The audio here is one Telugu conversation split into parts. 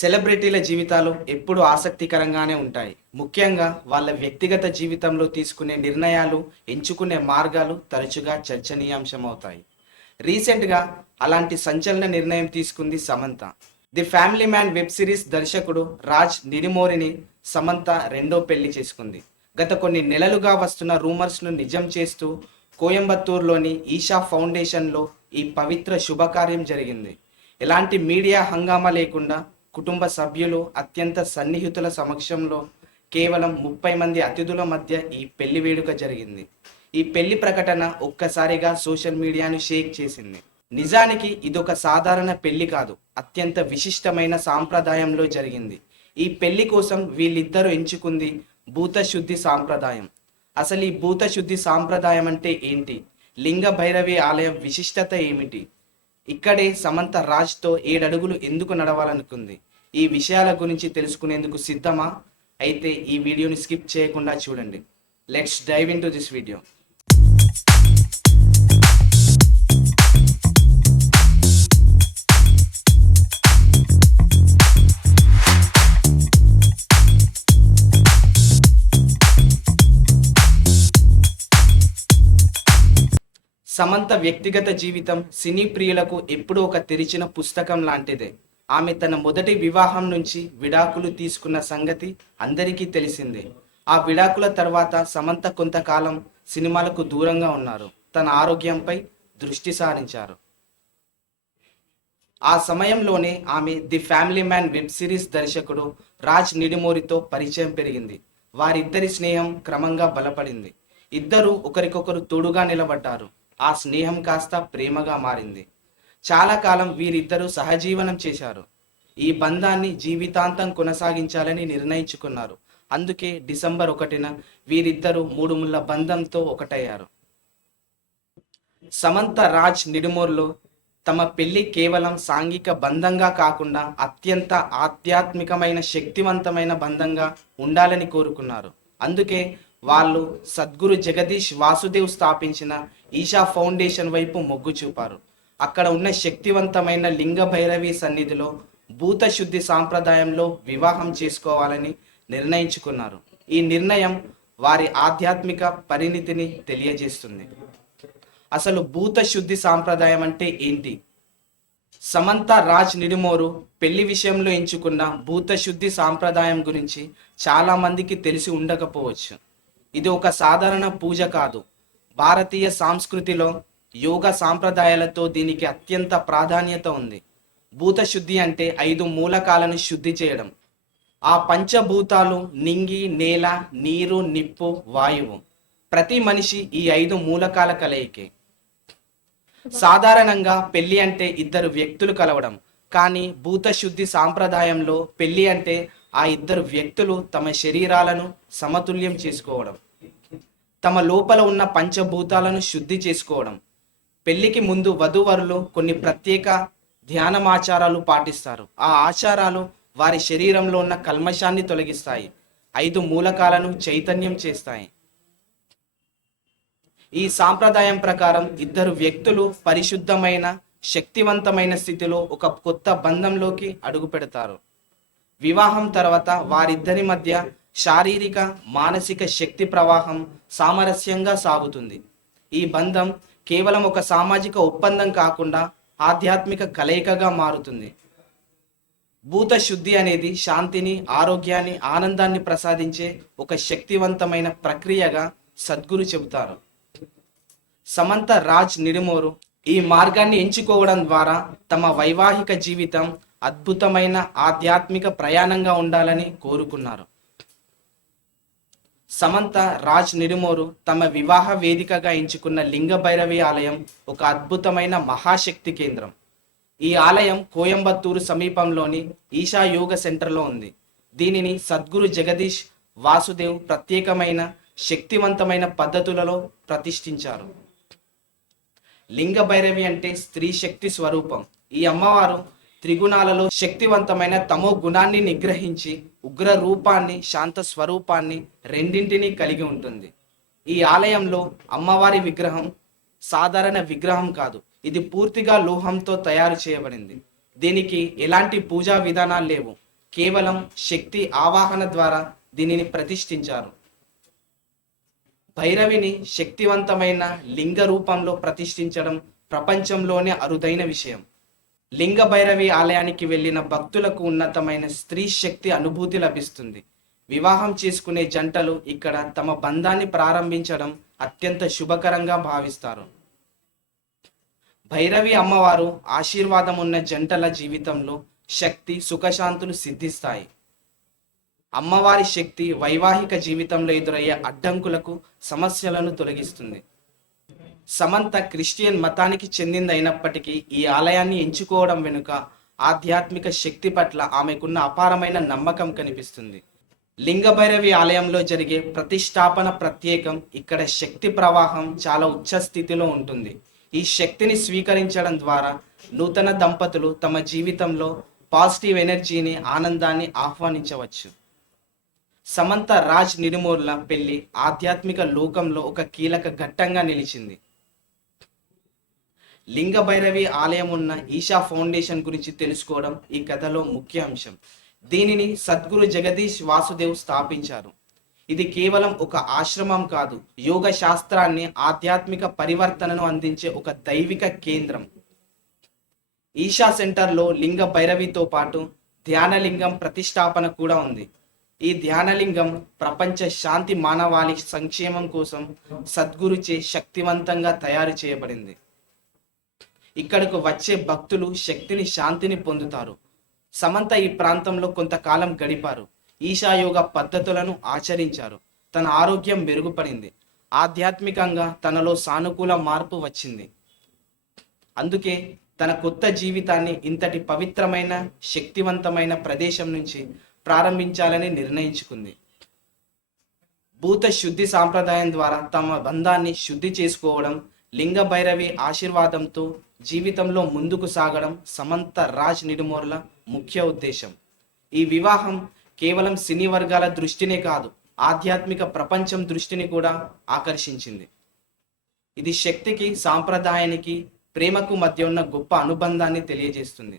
సెలబ్రిటీల జీవితాలు ఎప్పుడూ ఆసక్తికరంగానే ఉంటాయి. ముఖ్యంగా వాళ్ళ వ్యక్తిగత జీవితంలో తీసుకునే నిర్ణయాలు, ఎంచుకునే మార్గాలు తరచుగా చర్చనీయాంశమవుతాయి. రీసెంట్‌గా అలాంటి సంచలన నిర్ణయం తీసుకుంది Samantha. 'The family man' web series దర్శకుడు రాజ్ నిడిమోరిని సమంత రెండో పెళ్లి చేసుకుంది. గత కొన్ని నెలలుగా వస్తున్న రూమర్స్‌ను నిజం చేస్తూ కోయంబత్తూరులోని ఈషా ఫౌండేషన్‌లో ఈ పవిత్ర శుభకార్యం జరిగింది. ఎలాంటి మీడియా హంగామా లేకుండా కుటుంబ సభ్యులు, అత్యంత సన్నిహితుల సమక్షంలో కేవలం 30 మంది అతిథుల మధ్య ఈ పెళ్లి వేడుక జరిగింది. ఈ పెళ్లి ప్రకటన ఒక్కసారిగా సోషల్ మీడియాను షేక్ చేసింది. నిజానికి ఇదొక సాధారణ పెళ్లి కాదు, అత్యంత విశిష్టమైన సాంప్రదాయంలో జరిగింది. ఈ పెళ్లి కోసం వీళ్ళిద్దరూ ఎంచుకుంది భూతశుద్ధి సాంప్రదాయం. అసలు ఈ భూతశుద్ధి సాంప్రదాయం అంటే ఏంటి? లింగ భైరవి ఆలయం విశిష్టత ఏమిటి? ఇక్కడే సమంత రాజ్తో 7 అడుగులు ఎందుకు నడవాలనుకుంది? ఈ విషయాల గురించి తెలుసుకునేందుకు సిద్ధమా? అయితే ఈ వీడియోని స్కిప్ చేయకుండా చూడండి. Let's dive into this video. Samantha వ్యక్తిగత జీవితం సినీ ప్రియులకు ఎప్పుడూ ఒక తెరిచిన పుస్తకం లాంటిదే. ఆమె తన మొదటి వివాహం నుంచి విడాకులు తీసుకున్న సంగతి అందరికీ తెలిసిందే. ఆ విడాకుల తర్వాత సమంత కొంతకాలం సినిమాలకు దూరంగా ఉన్నారు. తన ఆరోగ్యంపై దృష్టి సారించారు. ఆ సమయంలోనే ఆమె 'the family man' web series దర్శకుడు రాజ్ నిడిమోరితో పరిచయం పెరిగింది. వారిద్దరి స్నేహం క్రమంగా బలపడింది. ఇద్దరు ఒకరికొకరు తోడుగా నిలబడ్డారు. ఆ స్నేహం కాస్త ప్రేమగా మారింది. చాలా కాలం వీరిద్దరూ సహజీవనం చేశారు. ఈ బంధాన్ని జీవితాంతం కొనసాగించాలని నిర్ణయించుకున్నారు. అందుకే డిసెంబర్ 1న వీరిద్దరూ 3 ముళ్ళ బంధంతో ఒకటయ్యారు. సమంత రాజ్ నిడిమోర్లో తమ పెళ్లి కేవలం సాంఘిక బంధంగా కాకుండా అత్యంత ఆధ్యాత్మికమైన శక్తివంతమైన బంధంగా ఉండాలని కోరుకున్నారు. అందుకే వాళ్ళు సద్గురు జగదీష్ వాసుదేవ్ స్థాపించిన ఈషా ఫౌండేషన్ వైపు మొగ్గు చూపారు. అక్కడ ఉన్న శక్తివంతమైన లింగ భైరవి సన్నిధిలో భూతశుద్ధి సాంప్రదాయంలో వివాహం చేసుకోవాలని నిర్ణయించుకున్నారు. ఈ నిర్ణయం వారి ఆధ్యాత్మిక పరిణితిని తెలియజేస్తుంది. అసలు భూతశుద్ధి సాంప్రదాయం అంటే ఏంటి? సమంత రాజ్ నిడిమోరు పెళ్లి విషయంలో ఎంచుకున్న భూతశుద్ధి సాంప్రదాయం గురించి చాలా మందికి తెలిసి ఉండకపోవచ్చు. ఇది ఒక సాధారణ పూజ కాదు. భారతీయ సంస్కృతిలో యోగ సాంప్రదాయాలతో దీనికి అత్యంత ప్రాధాన్యత ఉంది. భూతశుద్ధి అంటే 5 మూలకాలను శుద్ధి చేయడం. ఆ పంచభూతాలు నింగి, నేల, నీరు, నిప్పు, వాయువు. ప్రతి మనిషి ఈ 5 మూలకాల కలయికే. సాధారణంగా పెళ్లి అంటే 2 వ్యక్తులు కలవడం. కానీ భూతశుద్ధి సాంప్రదాయంలో పెళ్లి అంటే ఆ 2 వ్యక్తులు తమ శరీరాలను సమతుల్యం చేసుకోవడం, తమ లోపల ఉన్న పంచభూతాలను శుద్ధి చేసుకోవడం. పెళ్లికి ముందు వధూవరులు కొన్ని ప్రత్యేక ధ్యానమాచారాలు పాటిస్తారు. ఆ ఆచారాలు వారి శరీరంలో ఉన్న కల్మషాన్ని తొలగిస్తాయి, 5 మూలకాలను చైతన్యం చేస్తాయి. ఈ సాంప్రదాయం ప్రకారం 2 వ్యక్తులు పరిశుద్ధమైన శక్తివంతమైన స్థితిలో ఒక కొత్త బంధంలోకి అడుగు పెడతారు. వివాహం తర్వాత వారిద్దరి మధ్య శారీరక, మానసిక శక్తి ప్రవాహం సామరస్యంగా సాగుతుంది. ఈ బంధం కేవలం ఒక సామాజిక ఒప్పందం కాకుండా ఆధ్యాత్మిక కలయికగా మారుతుంది. భూత శుద్ధి అనేది శాంతిని, ఆరోగ్యాన్ని, ఆనందాన్ని ప్రసాదించే ఒక శక్తివంతమైన ప్రక్రియగా సద్గురు చెబుతారు. సమంత రాజ్ నిడిమోరు ఈ మార్గాన్ని ఎంచుకోవడం ద్వారా తమ వైవాహిక జీవితం అద్భుతమైన ఆధ్యాత్మిక ప్రయాణంగా ఉండాలని కోరుకున్నారు. సమంత రాజ్ నిడిమోరు తమ వివాహ వేదికగా ఎంచుకున్న లింగ భైరవి ఆలయం ఒక అద్భుతమైన మహాశక్తి కేంద్రం. ఈ ఆలయం కోయంబత్తూరు సమీపంలోని ఈషా యోగ సెంటర్లో ఉంది. దీనిని సద్గురు జగదీష్ వాసుదేవ్ ప్రత్యేకమైన శక్తివంతమైన పద్ధతులలో ప్రతిష్ఠించారు. లింగ భైరవి అంటే స్త్రీ శక్తి స్వరూపం. ఈ అమ్మవారు త్రిగుణాలలో శక్తివంతమైన తమో గుణాన్ని నిగ్రహించి ఉగ్ర రూపాన్ని, శాంత స్వరూపాన్ని రెండింటినీ కలిగి ఉంటుంది. ఈ ఆలయంలో అమ్మవారి విగ్రహం సాధారణ విగ్రహం కాదు. ఇది పూర్తిగా లోహంతో తయారు చేయబడింది. దీనికి ఎలాంటి పూజా విధానాలు లేవు. కేవలం శక్తి ఆవాహన ద్వారా దీనిని ప్రతిష్ఠించారు. భైరవిని శక్తివంతమైన లింగ రూపంలో ప్రతిష్ఠించడం ప్రపంచంలోనే అరుదైన విషయం. లింగ భైరవి ఆలయానికి వెళ్ళిన భక్తులకు ఉన్నతమైన స్త్రీ శక్తి అనుభూతి లభిస్తుంది. వివాహం చేసుకునే జంటలు ఇక్కడ తమ బంధాన్ని ప్రారంభించడం అత్యంత శుభకరంగా భావిస్తారు. భైరవి అమ్మవారు ఆశీర్వాదం ఉన్న జంటల జీవితంలో శక్తి, సుఖశాంతులు సిద్ధిస్తాయి. అమ్మవారి శక్తి వైవాహిక జీవితంలో ఎదురయ్యే అడ్డంకులకు, సమస్యలను తొలగిస్తుంది. సమంత క్రిస్టియన్ మతానికి చెందిందైనప్పటికీ ఈ ఆలయాన్ని ఎంచుకోవడం వెనుక ఆధ్యాత్మిక శక్తి పట్ల ఆమెకున్న అపారమైన నమ్మకం కనిపిస్తుంది. లింగ భైరవి ఆలయంలో జరిగే ప్రతిష్టాపన ప్రత్యేకం. ఇక్కడ శక్తి ప్రవాహం చాలా ఉచ్చ స్థితిలో ఉంటుంది. ఈ శక్తిని స్వీకరించడం ద్వారా నూతన దంపతులు తమ జీవితంలో పాజిటివ్ ఎనర్జీని, ఆనందాన్ని ఆహ్వానించవచ్చు. సమంత రాజ్ నిడుమోర్ల పెళ్లి ఆధ్యాత్మిక లోకంలో ఒక కీలక ఘట్టంగా నిలిచింది. లింగ భైరవి ఆలయం ఉన్న ఈషా ఫౌండేషన్ గురించి తెలుసుకోవడం ఈ కథలో ముఖ్య అంశం. దీనిని సద్గురు జగదీష్ వాసుదేవ్ స్థాపించారు. ఇది కేవలం ఒక ఆశ్రమం కాదు, యోగ శాస్త్రాన్ని, ఆధ్యాత్మిక పరివర్తనను అందించే ఒక దైవిక కేంద్రం. ఈషా సెంటర్లో లింగ భైరవితో పాటు ధ్యానలింగం ప్రతిష్టాపన కూడా ఉంది. ఈ ధ్యానలింగం ప్రపంచ శాంతి, మానవాళి సంక్షేమం కోసం సద్గురుచే శక్తివంతంగా తయారు చేయబడింది. ఇక్కడకు వచ్చే భక్తులు శక్తిని, శాంతిని పొందుతారు. సమంత ఈ ప్రాంతంలో కొంతకాలం గడిపారు. ఈశా యోగ పద్ధతులను ఆచరించారు. తన ఆరోగ్యం మెరుగుపడింది. ఆధ్యాత్మికంగా తనలో సానుకూల మార్పు వచ్చింది. అందుకే తన కొత్త జీవితాన్ని ఇంతటి పవిత్రమైన, శక్తివంతమైన ప్రదేశం నుంచి ప్రారంభించాలని నిర్ణయించుకుంది. భూత శుద్ధి సాంప్రదాయం ద్వారా తమ బంధాన్ని శుద్ధి చేసుకోవడం, లింగ భైరవి ఆశీర్వాదంతో జీవితంలో ముందుకు సాగడం సమంత రాజ్ నిడుమోర్ల ముఖ్య ఉద్దేశం. ఈ వివాహం కేవలం సినీ వర్గాల దృష్టినే కాదు, ఆధ్యాత్మిక ప్రపంచం దృష్టిని కూడా ఆకర్షించింది. ఇది శక్తికి, సాంప్రదాయానికి, ప్రేమకు మధ్య ఉన్న గొప్ప అనుబంధాన్ని తెలియజేస్తుంది.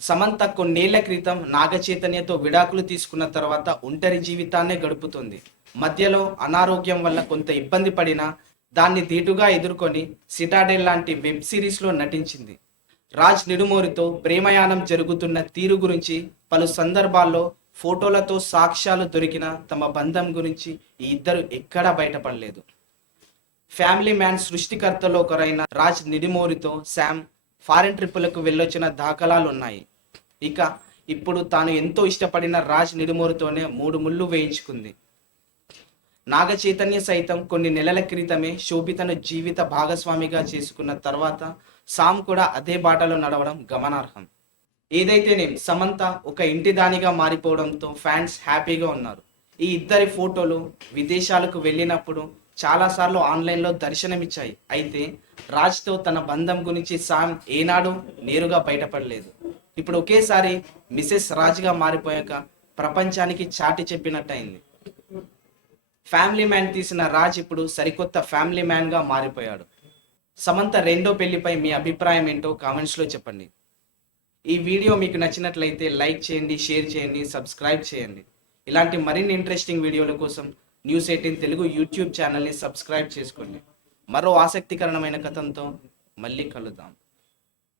సమంత కొన్నేళ్ల క్రితం నాగచైతన్యతో విడాకులు తీసుకున్న తర్వాత ఒంటరి జీవితాన్నే గడుపుతుంది. మధ్యలో అనారోగ్యం వల్ల కొంత ఇబ్బంది పడినా దాన్ని ధీటుగా ఎదుర్కొని సిటాడెల్ లాంటి వెబ్ సిరీస్లో నటించింది. రాజ్ నిడుమోరితో ప్రేమయానం జరుగుతున్న తీరు గురించి పలు సందర్భాల్లో ఫోటోలతో సాక్ష్యాలు దొరికిన తమ బంధం గురించి ఈ ఇద్దరు ఎక్కడా బయటపడలేదు. ఫ్యామిలీ మ్యాన్ సృష్టికర్తలో ఒకరైన రాజ్ నిడుమోరితో శామ్ ఫారెన్ ట్రిప్పులకు వెళ్ళొచ్చిన దాఖలాలు ఉన్నాయి. ఇక ఇప్పుడు తాను ఎంతో ఇష్టపడిన రాజ్ నిడుమోరితోనే 3 ముళ్ళు వేయించుకుంది. నాగ చైతన్య సైతం కొన్ని నెలల క్రితమే శోభితను జీవిత భాగస్వామిగా చేసుకున్న తర్వాత సామ్ కూడా అదే బాటలో నడవడం గమనార్హం. ఏదైతేనేం సమంత ఒక ఇంటి దానిగా మారిపోవడంతో ఫ్యాన్స్ హ్యాపీగా ఉన్నారు. ఈ ఇద్దరి ఫోటోలు విదేశాలకు వెళ్ళినప్పుడు చాలాసార్లు ఆన్లైన్లో దర్శనమిచ్చాయి. అయితే రాజ్తో తన బంధం గురించి సామ్ ఏనాడు నేరుగా బయటపడలేదు. ఇప్పుడు ఒకేసారి మిసెస్ రాజ్గా మారిపోయాక ప్రపంచానికి చాటి చెప్పినట్టయింది. ఫ్యామిలీ మ్యాన్ తీసిన రాజ్ ఇప్పుడు సరికొత్త ఫ్యామిలీ మ్యాన్గా మారిపోయాడు. సమంత రెండో పెళ్లిపై మీ అభిప్రాయం ఏంటో కామెంట్స్లో చెప్పండి. ఈ వీడియో మీకు నచ్చినట్లయితే లైక్ చేయండి, షేర్ చేయండి, సబ్స్క్రైబ్ చేయండి. ఇలాంటి మరిన్ని ఇంట్రెస్టింగ్ వీడియోల కోసం News18 తెలుగు యూట్యూబ్ ఛానల్ని సబ్స్క్రైబ్ చేసుకోండి. మరో ఆసక్తికరమైన కథంతో మళ్ళీ కలుద్దాం.